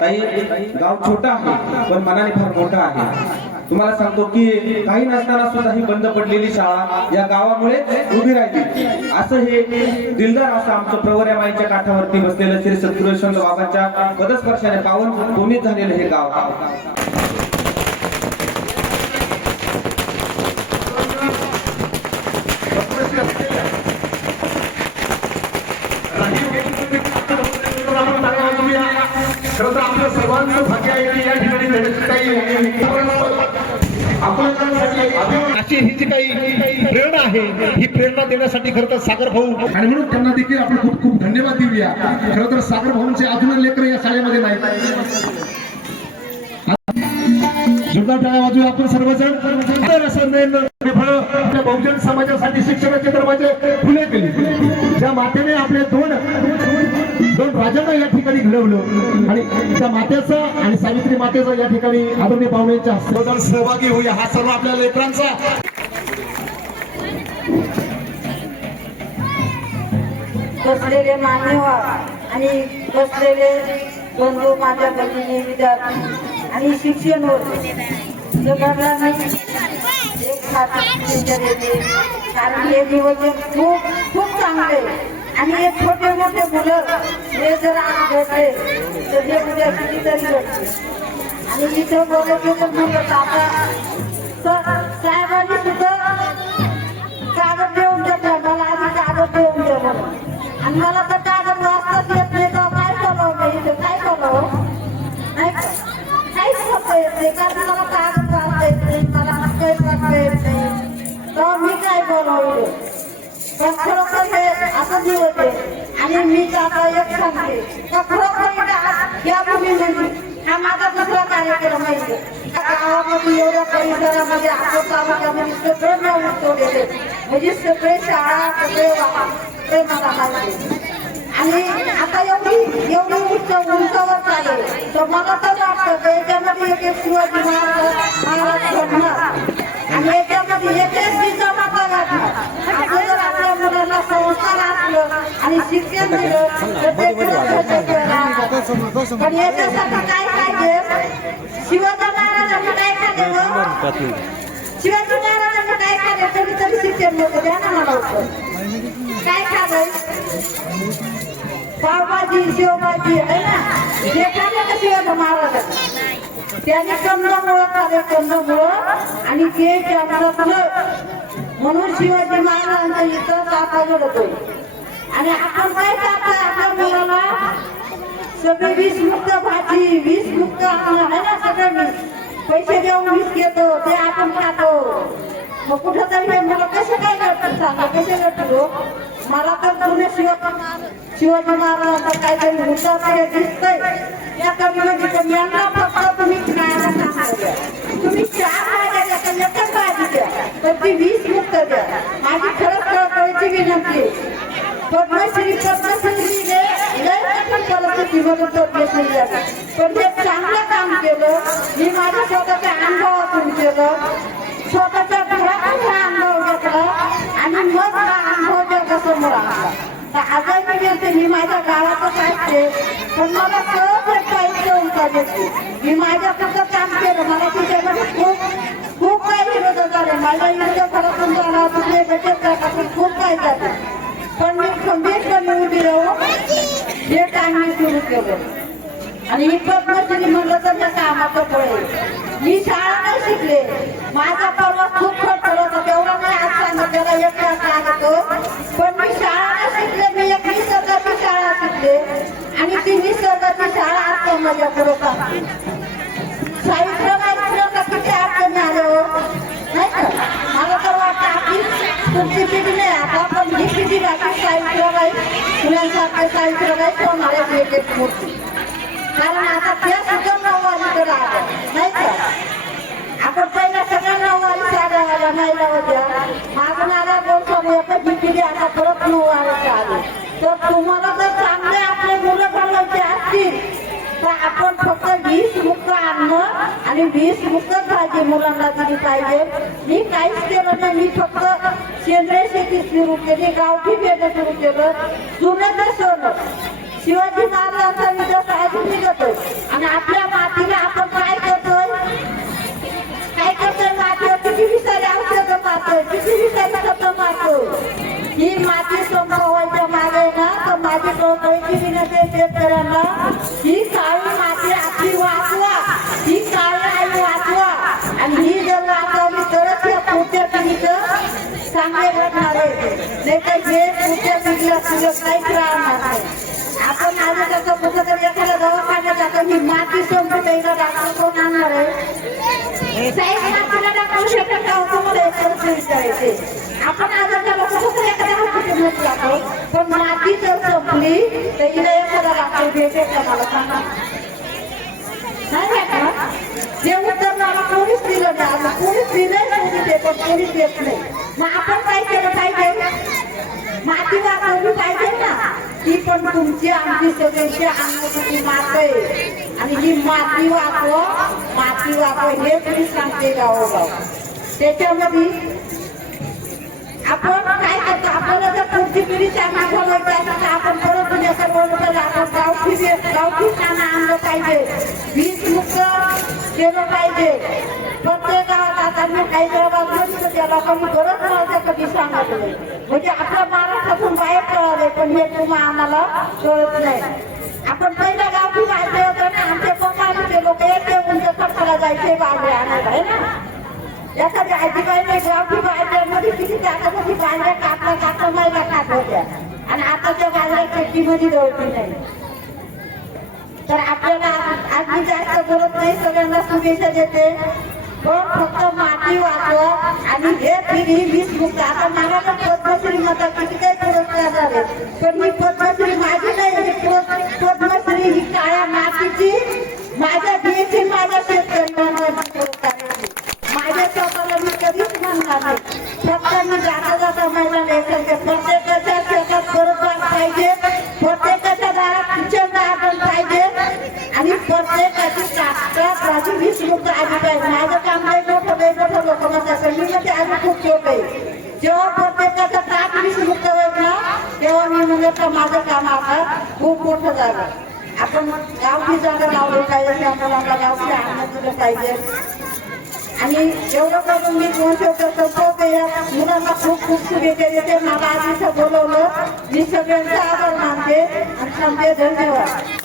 काही गाव छोटा आहे पण मनाने फार मोठा आहे. तुम्हाला सांगतो की काही नसताना सुद्धा ही बंद पडलेली शाळा या गावामुळे उभी राहिली. असं हे दिलदार असं आमचं प्रवऱ्या माईच्या काठावरती बसलेलं श्री सत्पुरेश्वर बाबांच्या पदस्पर्शाने पावन भूमीत झालेलं हे गाव. खरं तर आपलं सर्वांचं भाग्य आहे की या ठिकाणी काही आपल्यासाठी अभिमान अशी ही जी काही प्रेरणा आहे. ही प्रेरणा देण्यासाठी खरं तर सागर भाऊ आणि म्हणून त्यांना देखील आपण खूप खूप धन्यवाद देऊया. खरं तर सागर भाऊंचे अजून लेकर या शाळेमध्ये नाहीत. जोरदार टाळ्या वाजूया आपण सर्वजण. असं मेन फळं आपल्या बहुजन समाजासाठी शिक्षणाचे दरवाजे खुले केले. ज्या मातेने आपले दोन दोन राजांना या ठिकाणी घडवलं. आणि त्या मातेचं आणि सावित्री मातेचं या ठिकाणी आदरणीय पाहुण्यांच्या सर्वजण सहभागी होऊया. हा सर्व आपल्या लेकरांचा. बसलेले मान्यवर आणि बसलेले बंधू माझ्या भगिनी विद्यार्थी आणि शिक्षण होते जगाला मी एक खाते देते कारण हे दिवस खूप खूप चांगले आणि हे छोटे मोठे मुलं हे जर आज घडले तर हे उद्या कितीतरी घडते आणि इथं बोलायचं तर म्हणलं तर आता स- साहेबांनी सुद्धा कागद देऊन देतो मला आधी कागद देऊन दे म्हणून आणि मला तर कागद वाचताच येत नाही तर काय करावं मी इथं काय करावं? नाही का? काहीच करता येत नाही कारण मला कागद वाचता येत नाही मला काही वाचता येत नाही. तर मी काय बोलावं? इथं? तर खरोखर हे असं जीव होते आणि मी आता एक सांगते तर खरोखर इथं या भूमीमध्ये म्हणजे हा माझा दुसरा कार्यक्रम आहे. गावामध्ये एवढ्या परिसरामध्ये आपण तालुक्यामध्ये सगळे नाव उठवलेले म्हणजे सगळे शाळा सगळे वाहन मला माहिती आणि आता एवढी एवढी उच्च उंचावर चालेल तर मला तर वाटतं का याच्यामध्ये एक एक शिवाजी महाराज महाराज घडणार आणि याच्यामध्ये एक एक आपल्या मुलांना संस्कार असलं आणि शिक्षण दिलं तर ते पण याच्यासाठी काय पाहिजे शिवाजी महाराजांनी काय खाल्लं शिवाजी महाराजांनी काय खाल्लं तरी तरी शिक्षण नव्हतं द्या ना मला काय खाल्लं पावभाजी शेवभाजी आहे ना हे खाल्लं का शिवाजी महाराजांनी त्याने कंदमुळं खाल्लं कंदमुळं आणि ते जंगलातलं म्हणून शिवाजी महाराजांचा इथं तापा घडतोय. आणि आपण काय करतोय आपल्या मुलाला? सगळे वीस मुक्त भाजी वीस मुक्त आहे ना सगळं वीस पैसे देऊन वीस घेतो ते आपण खातो. मग कुठं तरी हे कसे काय करतात सांगा कसे करतो हो? मला तर पूर्ण शिवाजी शिवाजी महाराजांचा काहीतरी मुद्दा तरी दिसतंय. या कमी. म्हणजे तर यांना फक्त तुम्ही खायला सांगा तुम्ही चार भाज्या द्या तर एकच भाजी द्या. तर ती वीस मुक्त द्या. माझी खरंच कळकळीची विनंती पद्मश्री पद्मश्री लय कठीण पद्मश्री पण ते चांगलं काम केलं. मी माझ्या स्वतःच्या अनुभवातून केलं. स्वतःच्या घरातून हा अनुभव घेतला. आणि मग हा अनुभव जगासमोर आणला तर आजही मी म्हणते मी माझ्या गावातच असते पण मला सहज एक पाहिजे उंचा मी माझ्या पुढचं केलं मला तिच्यामध्ये खूप खूप काही विरोध झाले माझ्या विरोध घरातून झाला तुझे बचत गटातून खूप काही झालं पण मी खंबीरपणे उभी राहू हे काम मी सुरू केलं आणि इतकं पद्मश्री म्हणलं तर त्या कामाचं फळ मी शाळा नाही शिकले. माझा परवा खूप खर्च होता तेवढा नाही आज सांगत त्याला एक तास लागतो पण मी शाळा नाही शिकले. मी एक निसर्गाची शाळा शिकले आणि ती निसर्गाची शाळा आज माझ्या पाहते तुमची पिढी नाही आता पण ही पिढी बाकी सावित्रीबाई फुलांसारखे सावित्रीबाई कोणाला एक एक मूर्ती कारण आता त्या सुद्धा नऊवारीकडे आल्या नाही का आपण पहिल्या सगळ्या नऊवारी साड्या आल्या महिला होत्या मागून आल्या दोन समूह ही पिढी आता परत नऊवारीच्या आली तर तुम्हाला जर चांगले आपले मुलं घडवायचे असतील तर आपण फक्त वीस मुक्त अन्न आणि वीस मुक्त भाजी मुलांना दिली पाहिजे मी काहीच केलं नाही मी फक्त सेंद्रिय शेती सुरू केली गावठी पेरणं सुरू केलं जुनं तर सोनं. शिवाजी महाराजांचा विचार अजून निघतोय. आणि आपल्या मातीला आपण काय करतोय? काय करतोय मातीवर? किती विषारी औषधं मारतोय किती विषारी खतं मारतो ही माती संपवायच्या मागे ना तर माझी कळकळीची विनंती शेतकऱ्यांना. ही काळ हे पुढच्या पिढीला तुझं काहीच राहणार नाही. आपण आज कसं कुठं तरी एखाद्या दवाखान्यात जातो मी माती संपली पहिला डॉक्टर कोण आणणार आहे. साहेब मातीला डॉक्टर शकत का होतो मला एक विचारायचे आपण आज त्याला कुठं तरी एखाद्या हॉस्पिटलमध्ये जातो पण माती जर संपली तर हिला एखादा डॉक्टर भेटेल का मला सांगा? नाही भेटणार. जे उत्तर मला कोणीच दिलं नाही. कोणीच दिलंय कोणी ते पण कोणीच देत नाही. मग आपण काय केलं पाहिजे? माती वापरली पाहिजे ना. ती पण तुमची आमची सगळ्यांची अन्नपूर्ती मात आहे. आणि ही माती वापव माती वापव हे तुम्ही सांगते गावोगाव. त्याच्यामध्ये आपण काय करतो? आपल्याला जर पुढची पिढी त्या बनवायची असेल तर आपण परत म्हणजे सर्व लोकांना आपण गावठी गावठी खाणं आणलं पाहिजे. वीज मुक्त केलं पाहिजे. प्रत्येक गाव आता काही गावात गेली तर त्या लोकांनी बरंच कधी सांगितलं म्हणजे आपल्या महाराष्ट्रातून बाहेर कळाले पण हे तुम्हाला आम्हाला कळत नाही. आपण पहिल्या गावची जायचं होतं ना आमचे पप्पाचे लोक येते उंच सरकारला जायचे बाजरे आणायला आहे ना? एखाद्या आजीबाईने गावठी बाजऱ्यामध्ये किती टाकत होती बाजऱ्या कापल्या कापल्या महिला खात होत्या. आणि आताच्या बाजऱ्या शेतीमध्ये दळती नाही. तर आपल्याला आज- मी जास्त बोलत नाही सगळ्यांना शुभेच्छा देते. पण फक्त माती वाचव आणि हे फिरी वीस मुक्त आता मला तर पद्मश्री मता किती काही पुरस्कार झाले. पण ही पद्मश्री माझी नाही. ही पद्मश्री ही काळ्या मातीची माझ्या देशी प्रत्येकाची कापडात माझी वीस मुक्त आली पाहिजे माझं काम लय मोठं लय मोठं लोक म्हणतात मी म्हणजे आधी खूप छोट आहे. जेव्हा प्रत्येकाचा ताप वीस मुक्त होईल ना तेव्हा मी म्हणलं का माझं काम आता खूप मोठं झालं. आपण गावठी जागा लावली पाहिजे आपल्याला आपल्या गावठी आनंद दिलं पाहिजे. आणि एवढं करून मी दोन शब्द संपवते या मुलांना खूप खूप शुभेच्छा देते. मला आज इथं बोलवलं. मी सगळ्यांचा आभार मानते. आणि सांगते धन्यवाद.